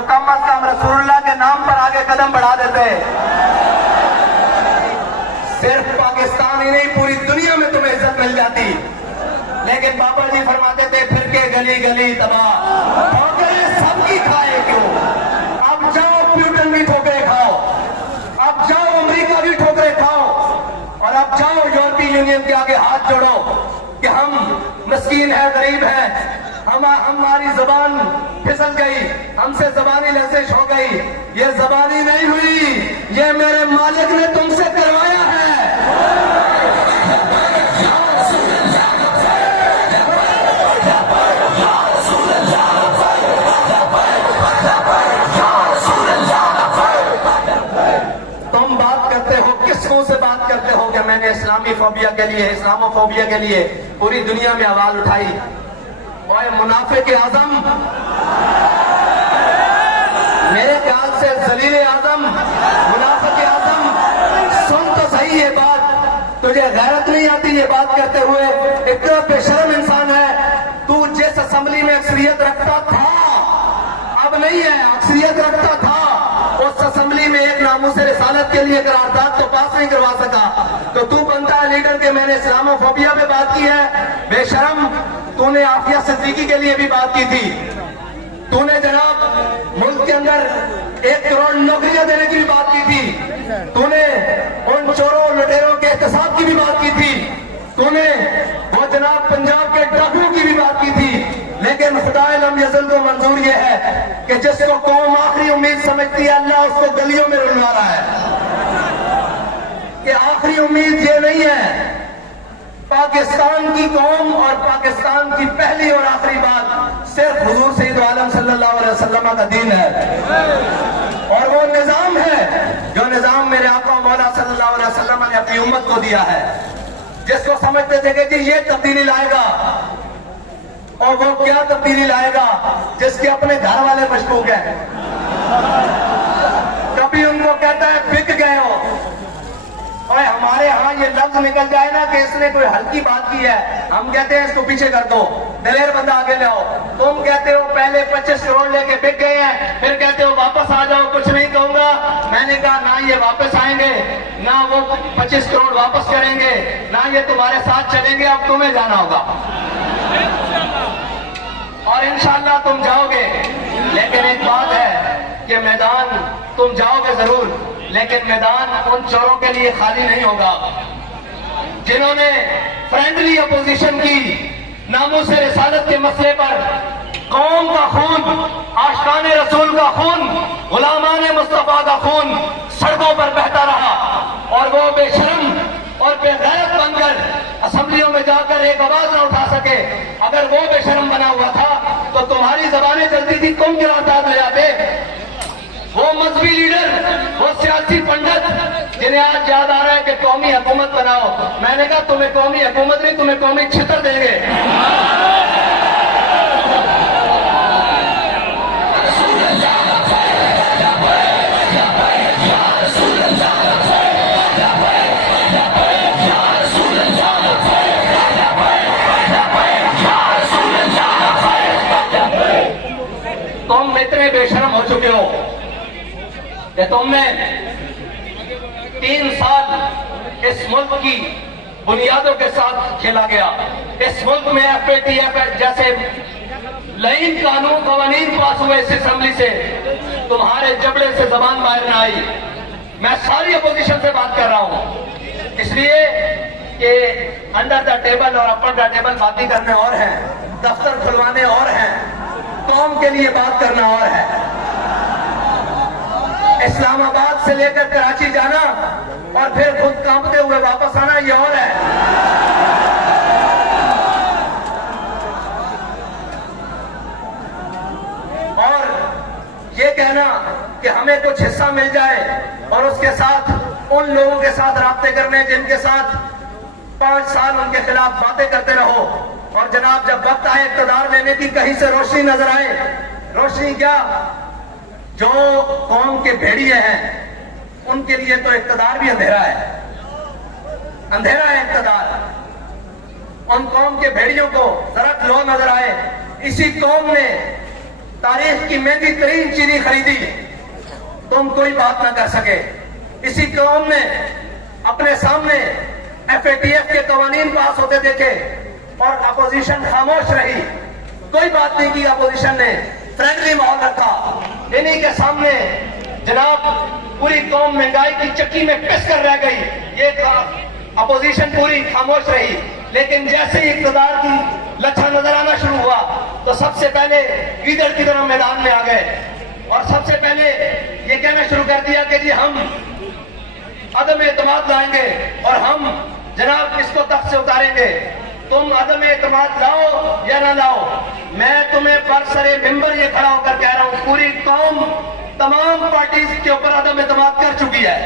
तो कम अज कम रसूलुल्लाह के नाम पर आगे कदम बढ़ा देते। सिर्फ पाकिस्तान ही नहीं, पूरी दुनिया में तुम्हें इज्जत मिल जाती। लेकिन बाबा जी फरमाते थे फिर के गली गली तबाह, ठोकरे सबकी खाए क्यों। अब जाओ प्यूटन भी ठोकरे खाओ, अब जाओ अमेरिका भी ठोकरे खाओ, और अब जाओ यूरोपीय यूनियन के आगे हाथ जोड़ो कि हम मस्कीन है, गरीब है, हमारी जबान फिसल गई, हमसे जबानी लर्जिश हो गई। ये जबानी नहीं हुई, ये मेरे मालिक ने तुमसे करवाया है। तुम बात करते हो, किस मुंह से बात करते हो कि मैंने इस्लामी फोबिया के लिए, इस्लामोफोबिया के लिए पूरी दुनिया में आवाज उठाई। और मुनाफिक आजम, मेरे ख्याल से जलील आजम, मुनाफिक आजम, सुन तो सही ये बात, तुझे गैरत नहीं आती ये बात करते हुए? इतना बेशर्म इंसान है तू। जिस असेंबली में अक्सरियत रखता था, अब नहीं है, अक्सरियत रखता था, उस असेंबली में एक नामूस रिसालत के लिए करारदाद तो पास नहीं करवा सका, तो तू बनता है लीडर के मैंने इस्लामोफोबिया में बात की है। बेशरम, तूने आफिया सिद्दीकी के लिए भी बात की थी, तूने जनाब मुल्क के अंदर 1 करोड़ नौकरियां देने की भी बात की थी, तूने उन चोरों लुटेरों के एहतसाब की भी बात की थी, तूने वो जनाब पंजाब के डाकुओं की भी बात की थी। लेकिन खुदाए लम यज़ल को मंजूर ये है कि जिसको कौम आखिरी उम्मीद समझती है, अल्लाह उसको गलियों में रुलवा रहा है। कि आखिरी उम्मीद ये नहीं है, पाकिस्तान की कौम और पाकिस्तान की पहली और आखिरी बात सिर्फ हुजूर सैयद आलम सल्लल्लाहु अलैहि वसल्लम का दीन है। और वो निजाम है जो निजाम मेरे आका मौला सल्लल्लाहु अलैहि वसल्लम ने अपनी उम्मत को दिया है, जिसको समझते थे कि जी ये तब्दीली लाएगा। और वो क्या तब्दीली लाएगा? जिसके अपने घर वाले मशकूक हैं। कभी उनको कहता है बिक गए हो, और हमारे यहाँ ये लफ्ज निकल जाए ना कि इसने कोई हल्की बात की है, हम कहते हैं इसको पीछे कर दो, दिलेर बंदा आगे ले आओ। तुम कहते हो पहले 25 करोड़ लेके बिक गए हैं, फिर कहते हो वापस आ जाओ, कुछ नहीं कहूंगा। मैंने कहा ना ये वापस आएंगे, ना वो 25 करोड़ वापस करेंगे, ना ये तुम्हारे साथ चलेंगे, अब तुम्हें जाना होगा। और इंशाअल्लाह तुम जाओगे। लेकिन एक बात है कि मैदान तुम जाओगे जरूर, लेकिन मैदान उन चोरों के लिए खाली नहीं होगा जिन्होंने फ्रेंडली अपोजिशन की, नामूस रिसालत के मसले पर कौम का खून, आशिकाने रसूल का खून, गुलामाने मुस्तफा का खून सड़कों पर बहता रहा। और वो बेशर्म और बेगैरत बनकर असेंबलियों में जाकर एक आवाज न उठा सके। अगर वो बेशर्म बना हुआ था तो तुम्हारी जबानें चलती थी, तुम गिरफ्तार ले जाते। वो मजहबी लीडर, वो सियासी पंडित जिन्हें आज याद आ रहा है कि कौमी हुकूमत बनाओ, मैंने कहा तुम्हें कौमी हुकूमत नहीं, तुम्हें कौमी छितर देंगे। तुम इतने बेशर्म हो चुके हो कि तुमने 3 साल इस मुल्क की बुनियादों के साथ खेला गया। इस मुल्क में FATF जैसे लाइन कानून कवानीन पास हुए इस असेंबली से, तुम्हारे जबड़े से जबान बाहर न आई। मैं सारी अपोजिशन से बात कर रहा हूं, इसलिए कि अंडर द टेबल और अपर द टेबल बातें करने और हैं, दफ्तर खुलवाने और हैं, कौम के लिए बात करना और है। इस्लामाबाद से लेकर कराची जाना और फिर खुद कांपते हुए वापस आना, ये और है। और ये कहना कि हमें कुछ हिस्सा मिल जाए और उसके साथ उन लोगों के साथ राब्ते करने जिनके साथ 5 साल उनके खिलाफ बातें करते रहो, और जनाब जब वक्त आए इक़्तिदार लेने की, कहीं से रोशनी नजर आए, रोशनी क्या, जो कौम के भेड़िए हैं उनके लिए तो इक़्तिदार भी अंधेरा है, अंधेरा है इक़्तिदार। उन कौम के भेड़ियों को जरा लो नजर आए, इसी कौम ने तारीख की महंगी तरीन चीनी खरीदी, तुम कोई बात ना कर सके। इसी कौम ने अपने सामने FATF के कवानीन पास होते देखे और अपोजिशन खामोश रही, कोई बात नहीं की अपोजिशन ने, फ्रेंडली माहौल रखा। इन्हीं के सामने जनाब पूरी कौम महंगाई की चक्की में पिस कर रह गई, ये अपोजिशन पूरी खामोश रही। लेकिन जैसे ही इक़्तिदार की लच्छा नजर आना शुरू हुआ तो सबसे पहले लीडर की तरह मैदान में आ गए और सबसे पहले ये कहना शुरू कर दिया कि जी हम अदम एतमाद लाएंगे और हम जनाब इसको तख्त से उतारेंगे। तुम अदम एतमाद लाओ या ना लाओ, मैं तुम्हें बरसरे मिंबर ये खड़ा होकर कह रहा हूं, पूरी कौम तमाम पार्टी के ऊपर अदम एतमाद कर चुकी है।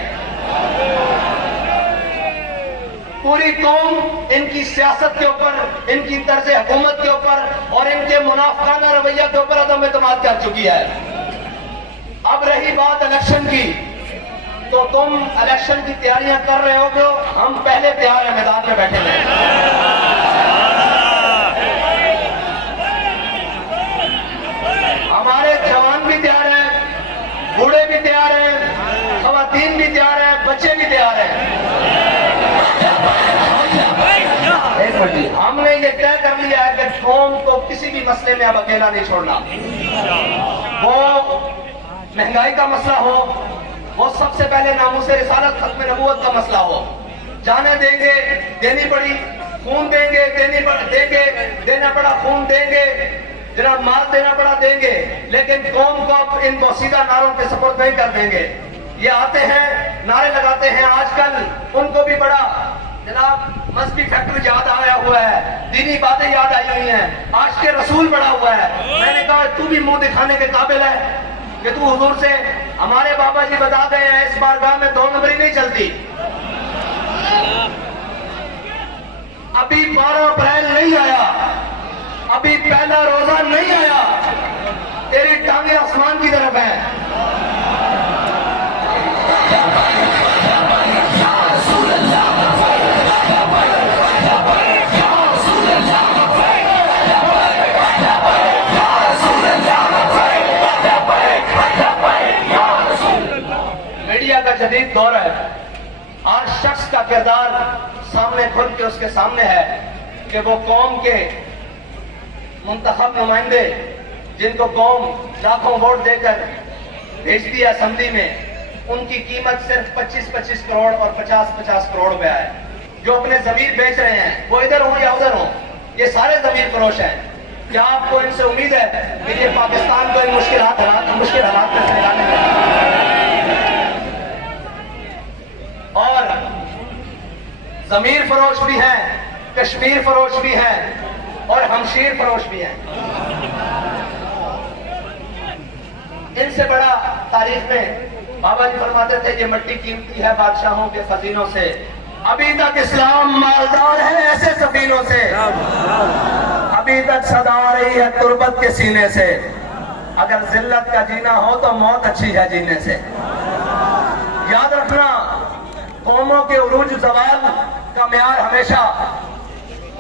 पूरी कौम इनकी सियासत के ऊपर, इनकी तर्ज हुकूमत के ऊपर और इनके मुनाफिकाना रवैया के ऊपर अदम एतमाद कर चुकी है। अब रही बात इलेक्शन की, तो तुम इलेक्शन की तैयारियां कर रहे हो, जो हम पहले तैयार हैं, मैदान में बैठे हैं। हमारे जवान भी तैयार हैं, बूढ़े भी तैयार हैं, खवातीन भी तैयार हैं, बच्चे भी तैयार हैं। एक मिनट, हमने ये तय कर लिया है कि कौम को किसी भी मसले में अब अकेला नहीं छोड़ना। वो महंगाई का मसला हो, वो सबसे पहले नामूसे रिसालत खत्म नबूवत का मसला हो, जाने देंगे, देनी पड़ी, खून देंगे, देना पड़ा खून देंगे, जनाब माल देना पड़ा देंगे, लेकिन कौम को इन बोसीदा नारों के सपोर्ट नहीं कर देंगे। ये आते हैं, नारे लगाते हैं, आजकल उनको भी बड़ा जनाब मजहबी फैक्टर याद आया हुआ है, दीनी बातें याद आई हुई हैं, आज के रसूल बड़ा हुआ है। मैंने कहा तू भी मुंह दिखाने के काबिल है कि तू हुजूर से, हमारे बाबा जी बता गए हैं इस बारगाह में 2 नंबरी नहीं चलती। अभी 12 अप्रैल नहीं आया, अभी पहला रोजा नहीं आया, तेरी टांगे आसमान की तरफ है। मीडिया का जदीद दौर है, हर शख्स का किरदार सामने खुल के उसके सामने है कि वो कौम के मुंतखब नुमाइंदे, जिनको कौम लाखों वोट देकर भेजती है असेंबली में, उनकी कीमत सिर्फ 25-25 करोड़ और 50-50 करोड़ रुपया है। जो अपने जमीर बेच रहे हैं, वो इधर हो या उधर हो, ये सारे जमीर फरोश हैं। क्या आपको इनसे उम्मीद है कि ये पाकिस्तान को इन मुश्किल हालात में से निकालेंगे? और जमीर फरोश भी हैं, कश्मीर फरोश भी हैं और हमशीर फरोश भी हैं। इनसे बड़ा तारीख में बाबा जी फरमाते थे ये मट्टी कीमती है बादशाहों के खजीनों से, अभी तक इस्लाम मालदार है ऐसे सफीनों से, अभी तक सदा रही है तुर्बत के सीने से। अगर जिल्लत का जीना हो तो मौत अच्छी है जीने से। याद रखना, कौमों के उरूज जवाल का म्यार हमेशा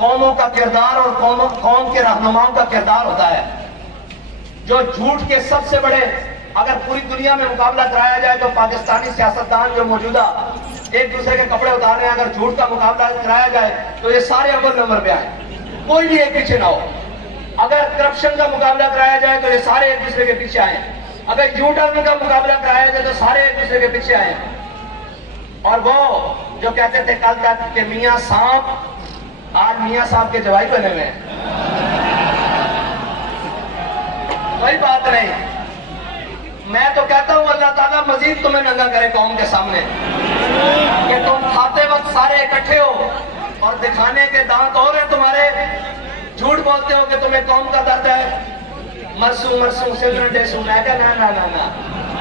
कौमों का किरदार और कौम के रहनुमाओं का किरदार होता है। जो झूठ के सबसे बड़े, अगर पूरी दुनिया में मुकाबला कराया जाए तो पाकिस्तानी सियासतदान जो मौजूदा एक दूसरे के कपड़े उतार रहे हैं, अगर झूठ का मुकाबला कराया जाए तो ये सारे अव्वल नंबर पे आए, कोई भी एक पीछे ना हो। अगर करप्शन का मुकाबला कराया जाए तो ये सारे एक दूसरे के पीछे आए, अगर यू टर्न का मुकाबला कराया जाए तो सारे एक दूसरे के पीछे आए। और वो जो कहते थे कल तक कि मियां सांप, आज मियां साहब के जवाई बने हुए हैं। कोई बात नहीं, मैं तो कहता हूं अल्लाह ताला मजीद तुम्हें नंगा करे कौम के सामने, कि तुम खाते वक्त सारे इकट्ठे हो और दिखाने के दांत और हैं तुम्हारे, झूठ बोलते हो कि तुम्हें कौम का दर्द है। मरसू मरसू सिंध न डेसू, मैं क्या ना ना ना ना,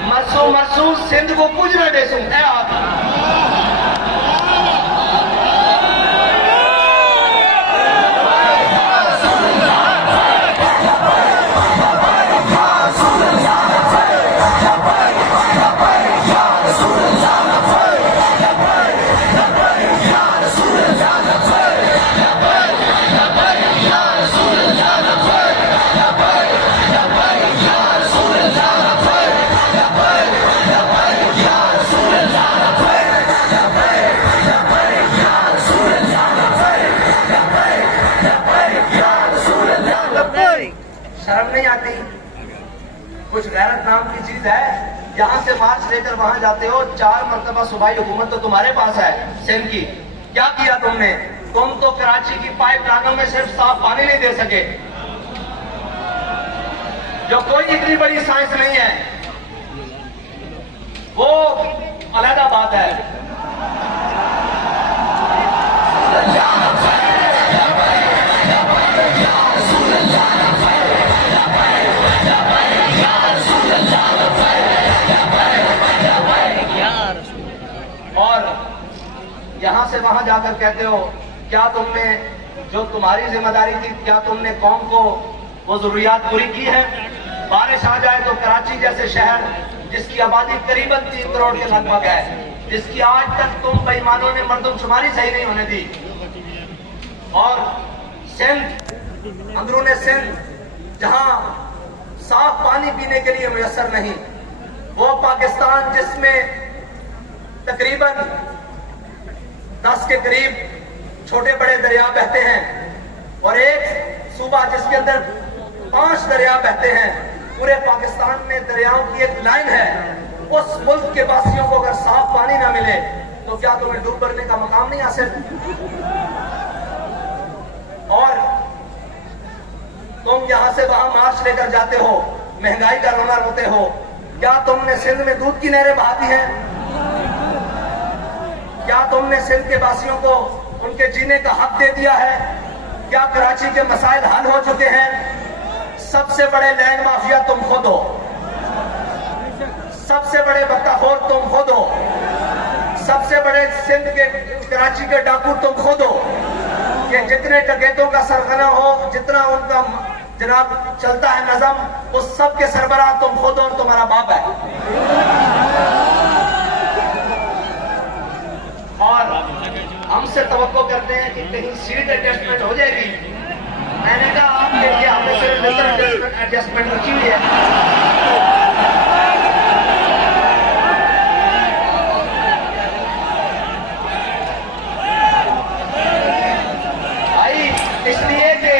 मरसू मरसू सिंध को कुछ न डेसू है आप। नहीं आती? कुछ गैरत नाम की चीज है? यहाँ से मार्च लेकर वहां जाते हो, 4 मरतबा सूबाई हुकूमत तो तुम्हारे पास है सिंध की। क्या किया तुमने? तुम तो कराची की पाइपलाइनों में सिर्फ साफ पानी नहीं दे सके, जो कोई इतनी बड़ी साइंस नहीं है, वो अलग बात है। और यहां से वहां जाकर कहते हो, क्या तुमने जो तुम्हारी जिम्मेदारी थी, क्या तुमने कौम को वो जरूरियात पूरी की है? बारिश आ जाए तो कराची जैसे शहर जिसकी आबादी करीबन 3 करोड़ के लगभग है, जिसकी आज तक तुम बेईमानों ने मर्दमशुमारी सही नहीं होने दी, और सिंध, अंदरूने सिंध जहां साफ पानी पीने के लिए मुयसर नहीं, वो पाकिस्तान जिसमें तकरीबन 10 के करीब छोटे बड़े दरिया बहते हैं, और एक सूबा जिसके अंदर 5 दरिया बहते हैं, पूरे पाकिस्तान में दरियाओं की एक लाइन है। उस मुल्क के वासियों को अगर साफ पानी ना मिले तो क्या तुम्हें डूब मरने का मकाम नहीं हासिल? और तुम यहां से वहां मार्च लेकर जाते हो, महंगाई का रोना रोते हो। क्या तुमने सिंध में दूध की नहरें बहा दी हैं? क्या तुमने सिंध के वासियों को उनके जीने का हक दे दिया है? क्या कराची के मसाइल हल हो चुके हैं? सबसे बड़े लैंड माफिया तुम खुद हो, सबसे बड़े बक्काखोर तुम खुद हो, सबसे बड़े सिंध के कराची के डाकू तुम खुद हो। कि जितने डकैतों का सरगना हो, जितना उनका जनाब चलता है नजम, उस सब के सरबराह तुम खुद हो और तुम्हारा बाप है। और हमसे तवक्को करते हैं कि कहीं सीट एडजस्टमेंट हो जाएगी। मैंने कहा आपके लिए हमने सिर्फ एडजस्टमेंट रखी हुई है। भाई इसलिए कि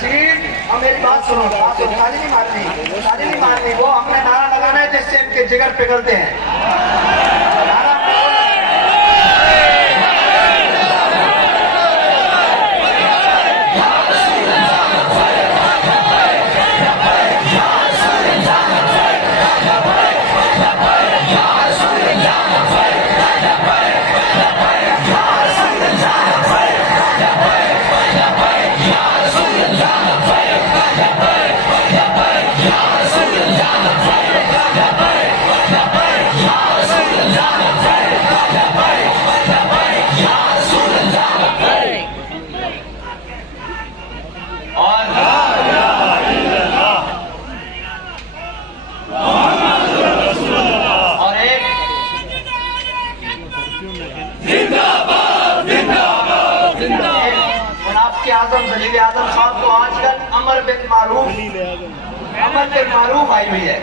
सीट, और मेरी बात सुनो, शादी नहीं माननी, शादी नहीं माननी, वो हमने नारा लगाना है जिससे इनके जिगर पिघलते हैं। आजम साहब को आजकल अमर बिन मारूफ आई हुई है,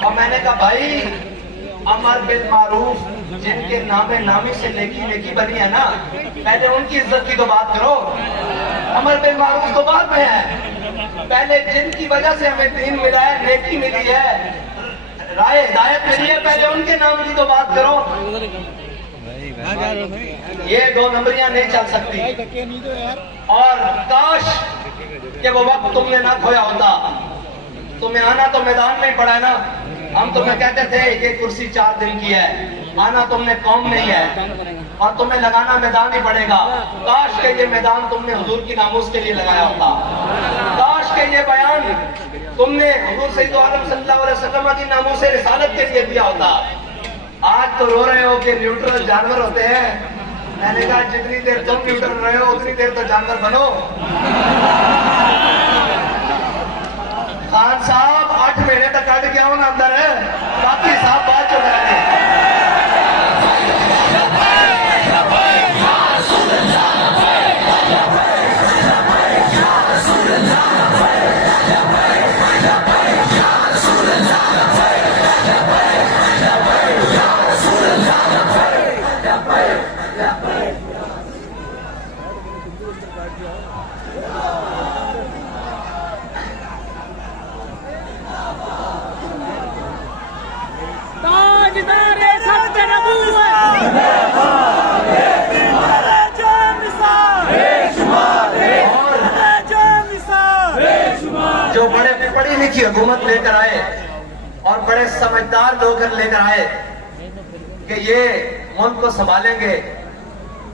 और मैंने कहा भाई अमर बिन मारूफ जिनके नामे नामी से नेकी नेकी बनी है ना, पहले उनकी इज्जत की तो बात करो। अमर बिन मारूफ तो बाद में है, पहले जिनकी वजह से हमें दीन मिला है, नेकी मिली है, राय हिदायत मिली है, पहले उनके नाम की तो बात करो। ये 2 नंबरियां नहीं चल सकती। और काश कि वो वक्त तुमने ना खोया होता। तुम्हें आना तो मैदान में ही पड़ा है ना। हम तुम्हें कहते थे ये कुर्सी 4 दिन की है, आना तुमने कौम नहीं है, और तुम्हें लगाना मैदान ही पड़ेगा। काश के ये मैदान तुमने हुजूर की नामूस के लिए लगाया होता। काश के ये बयान तुमने हुजूर सैयद आलम सल्लल्लाहु अलैहि वसल्लम की नामूस रिसालत के लिए दिया होता। आज तो रो रहे हो कि न्यूट्रल जानवर होते हैं। मैंने कहा जितनी देर तुम न्यूट्रल रहे हो उतनी देर तो जानवर बनो। खान साहब 8 महीने तक कट गया हूं ना अंदर है, बाकी साहब बात चल रहे हैं। की हुकूमत लेकर आए और बड़े समझदार लोग लेकर आए कि ये मुल्क को संभालेंगे।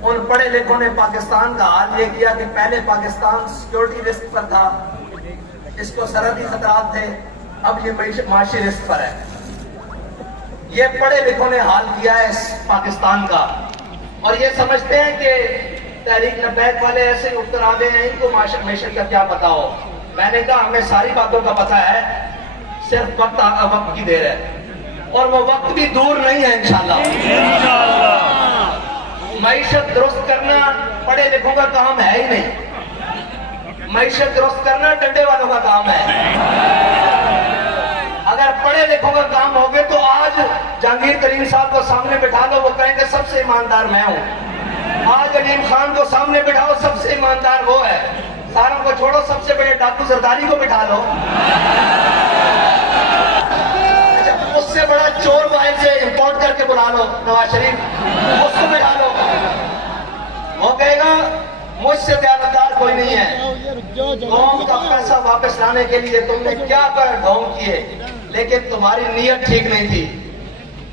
उन पढ़े लिखों ने पाकिस्तान का हाल ये किया कि पहले पाकिस्तान सिक्योरिटी रिस्क पर था, इसको सरहदी खतरात थे, अब ये माशी रिस्क पर है। ये पढ़े लिखों ने हाल किया है इस पाकिस्तान का, और ये समझते हैं कि तहरीक लब्बैक वाले ऐसे उठकर आ गए हैं, इनको माशर का क्या पता हो। मैंने कहा हमें सारी बातों का पता है, सिर्फ वक्त की देर है, और वो वक्त भी दूर नहीं है इंशाअल्लाह। मईशत दुरुस्त करना पढ़े लिखों का काम है ही नहीं, मईशत दुरुस्त करना डंडे वालों का काम है। अगर पढ़े लिखों का काम हो गए तो आज जहांगीर तरीन साहब को सामने बिठा लो, वो कहेंगे सबसे ईमानदार मैं हूं। आज अलीम खान को सामने बिठाओ, सबसे ईमानदार वो है। सारों को छोड़ो, सबसे बड़े डाकू जरदारी को बिठा लो, उससे बड़ा चोर बाहर से इंपोर्ट करके बुला लो, नवाज शरीफ, उसको बिठा लो। वो कहेगा मुझसे दयानतदार कोई नहीं है। कौम का पैसा वापस लाने के लिए तुमने क्या कर ढोंग किए, लेकिन तुम्हारी नीयत ठीक नहीं थी।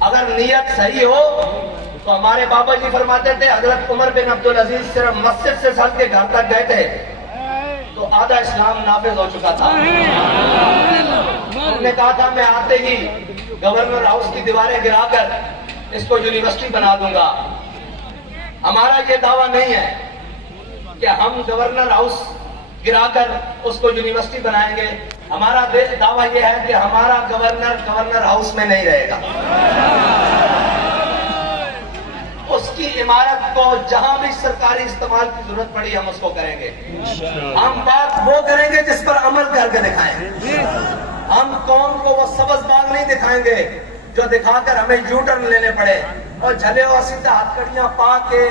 अगर नीयत सही हो तो हमारे बाबा जी फरमाते थे, हजरत उमर बिन अब्दुल अजीज सिर्फ मस्जिद से सर के घर तक गए थे तो आधा इस्लाम नाफिज हो चुका था। उन्होंने कहा था मैं आते ही गवर्नर हाउस की दीवारें गिराकर इसको यूनिवर्सिटी बना दूंगा। हमारा ये दावा नहीं है कि हम गवर्नर हाउस गिराकर उसको यूनिवर्सिटी बनाएंगे। हमारा दावा यह है कि हमारा गवर्नर हाउस में नहीं रहेगा, उसकी इमारत को जहां भी सरकारी इस्तेमाल की जरूरत पड़ी हम उसको करेंगे। हम बात वो करेंगे जिस पर अमल करके दिखाएं। हम कौम को वो सबज बाग नहीं दिखाएंगे जो दिखाकर हमें यू टर्न लेने पड़े और झले और सीधा हथकड़ियां पा के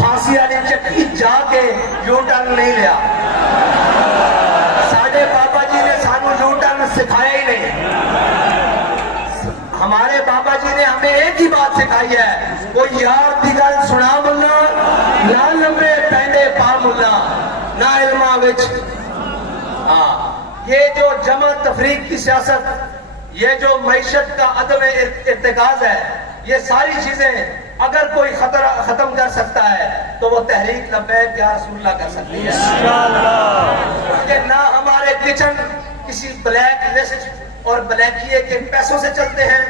फांसी वाली चक्की जाके यू टर्न नहीं लिया। साढ़े बाबा जी ने सानू यू टर्न सिखाया ही नहीं। हमारे बाबा जी ने हमें एक ही बात सिखाई है, कोई यार दी गल सुना मुल्ला, ना लंबे पैंडे पा मुल्ला, ना इल्मा विच। हाँ, ये जो जमा तफरीक की सियासत, ये जो मईशत का अदम इर्तिकाज है, ये सारी चीजें अगर कोई खत्म कर सकता है तो वो तहरीक लब्बैक या रसूलुल्लाह कर सकती है। क्योंकि ना हमारे किचन किसी ब्लैक लिस्ट और ब्लैकिए के पैसों से चलते हैं,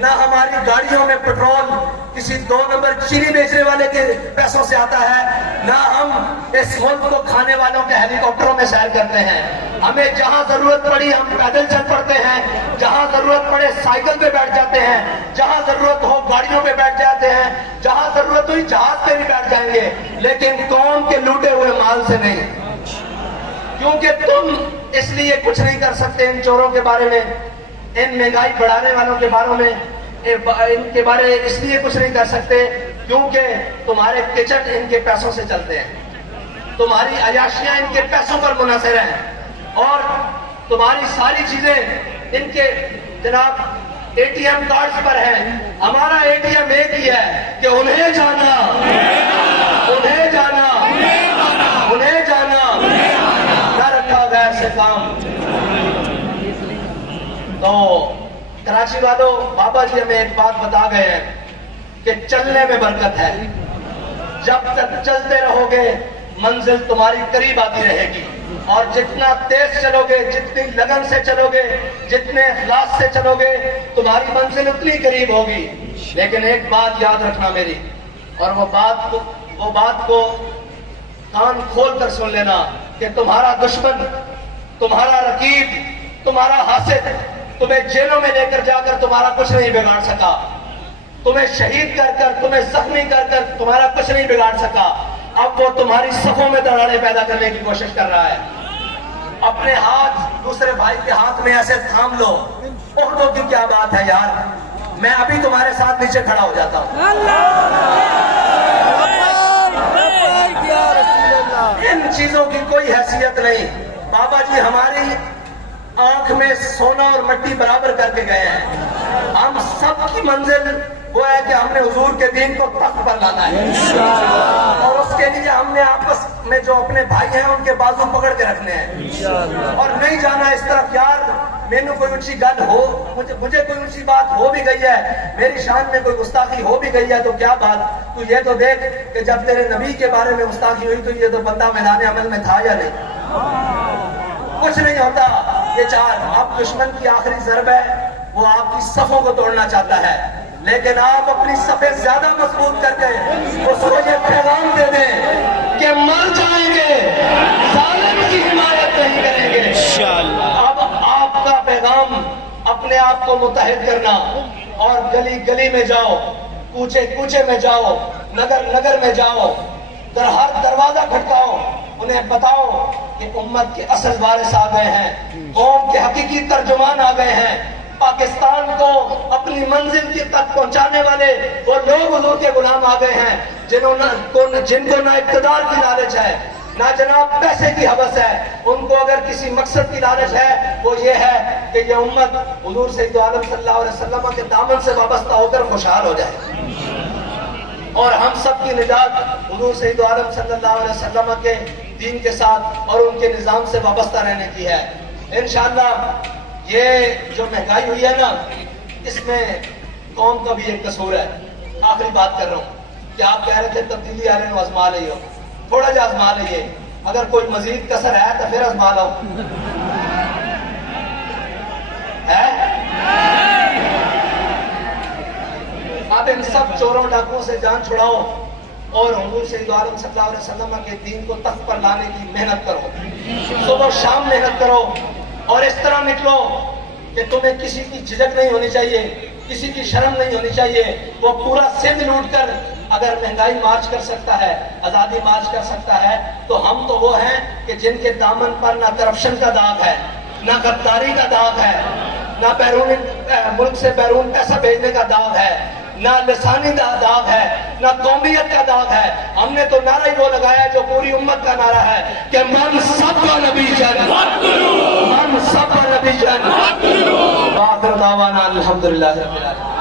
ना हमारी गाड़ियों में पेट्रोल किसी 2 नंबर चीनी बेचने वाले के पैसों से आता है, ना हम इस मुल्क को खाने वालों के हेलीकॉप्टरों में सैर करते हैं। हमें जहां जरूरत पड़ी हम पैदल चल पड़ते हैं, जहां जरूरत पड़े साइकिल पे बैठ जाते हैं, जहां जरूरत हो गाड़ियों पे बैठ जाते हैं, जहां जरूरत हुई जहाज पे भी बैठ जाएंगे, लेकिन कौम के लूटे हुए माल से नहीं। क्योंकि तुम इसलिए कुछ नहीं कर सकते इन चोरों के बारे में, इन महंगाई बढ़ाने वालों के बारे में, इनके बारे इसलिए कुछ नहीं कर सकते क्योंकि तुम्हारे किचन इनके पैसों से चलते हैं, तुम्हारी अयाशियां इनके पैसों पर मुनहसर हैं, और तुम्हारी सारी चीजें इनके जनाब एटीएम कार्ड्स पर है। हमारा एटीएम एक ही है कि उन्हें जाना, उन्हें जाना, उन्हें जाना, न रखा गैर से काम। तो कराची वालों, बाबा जी हमें एक बात बता गए हैं कि चलने में बरकत है। जब तक चलते रहोगे मंजिल तुम्हारी करीब आती रहेगी, और जितना तेज चलोगे, जितनी लगन से चलोगे, जितने इखलास से चलोगे, तुम्हारी मंजिल उतनी करीब होगी। लेकिन एक बात याद रखना मेरी, और वो बात को कान खोल कर सुन लेना कि तुम्हारा दुश्मन, तुम्हारा रकीब, तुम्हारा हासिद तुम्हें जेलों में लेकर जाकर तुम्हारा कुछ नहीं बिगाड़ सका, तुम्हें शहीद कर कर, तुम्हें जख्मी कर कर तुम्हारा कुछ नहीं बिगाड़ सका। अब वो तुम्हारी सफों में दरारें पैदा करने की कोशिश कर रहा है। अपने हाथ दूसरे भाई के हाथ में ऐसे थाम लो, उर्दू की क्या बात है यार, मैं अभी तुम्हारे साथ नीचे खड़ा हो जाता हूँ। इन चीजों की कोई हैसियत नहीं। बाबा जी हमारी आंख में सोना और मिट्टी बराबर करके गए हैं। हम सबकी मंजिल वो है कि हमने हुजूर के दीन को तख्त पर लाना है, और उसके लिए हमने आपस में जो अपने भाई हैं उनके बाजू पकड़ के रखने हैं, और नहीं जाना इस तरफ। यार मैंने कोई ऊंची गल हो, मुझे कोई ऊंची बात हो भी गई है, मेरी शान में कोई गुस्ताखी हो भी गई है, तो क्या बात, तू ये तो देख कि जब तेरे नबी के बारे में गुस्ताखी हुई तो ये तो बंदा मैदान अमल में था या नहीं? कुछ नहीं होता। ये चार अब दुश्मन की आखिरी ज़रब है, वो आपकी सफों को तोड़ना चाहता है, लेकिन आप अपनी सफे ज्यादा मजबूत करके उसको ये पैगाम दे दें कि मर जाएंगे, जालिम की हिमायत नहीं करेंगे। अब आपका पैगाम अपने आप को मुत्तहिद करना, और गली गली में जाओ, कूचे कूचे में जाओ, नगर नगर में जाओ, हर दरवाजा खटकाओ, उन्हें बताओ कि उम्मत के असल वारिस आ गए हैं, कौम के हकीकी तर्जुमान आ गए हैं, पाकिस्तान को अपनी मंजिल की तक पहुंचाने वाले वो लोग हुजूर के गुलाम आ गए हैं, जिनको ना इक़्तिदार की लालच है, ना जनाब पैसे की हवस है। उनको अगर किसी मकसद की लालच है, वो ये है कि ये उम्मत हुजूर सैयद आलम सल्लल्लाहु अलैहि वसल्लम के दामन से वाबस्ता होकर खुशहाल हो जाए, और हम सब की निजात हुजूर सैयद आलम सल्लल्लाहु अलैहि वसल्लम के दीन के साथ और उनके निजाम से वाबस्ता रहने की है। इंशाअल्लाह ये जो महंगाई हुई है ना, इसमें कौम का भी एक कसूर है। आखिरी बात कर रहा हूँ कि आप कह रहे थे तब्दीली आ रही हो, आजमा रही हो, थोड़ा जा आजमा लीजिए, अगर कोई मजीद कसर है तो फिर आजमा लो। है अब इन सब चोरों डाकुओं से जान छुड़ाओ और हुजूर सैयद आलम सल्लल्लाहु अलैहि वसल्लम के दीन को तख्त पर लाने की मेहनत करो, सुबह शाम मेहनत करो, और इस तरह निकलो कि तुम्हें किसी की झिझक नहीं होनी चाहिए, किसी की शर्म नहीं होनी चाहिए। वो पूरा सिंध लूट कर अगर महंगाई मार्च कर सकता है, आजादी मार्च कर सकता है, तो हम तो वो हैं कि जिनके दामन पर ना करप्शन का दाग है, ना गद्दारी का दाग है, ना बैरून मुल्क से बैरून पैसा भेजने का दाग है, ना लिसानी दाग है, ना कौमियत का दाग है। हमने तो नारा ही वो लगाया जो पूरी उम्मत का नारा है कि मन सबका नबी जन, मन सबका नबी जन। अल्हम्दुलिल्लाह रब्बिल आलमीन।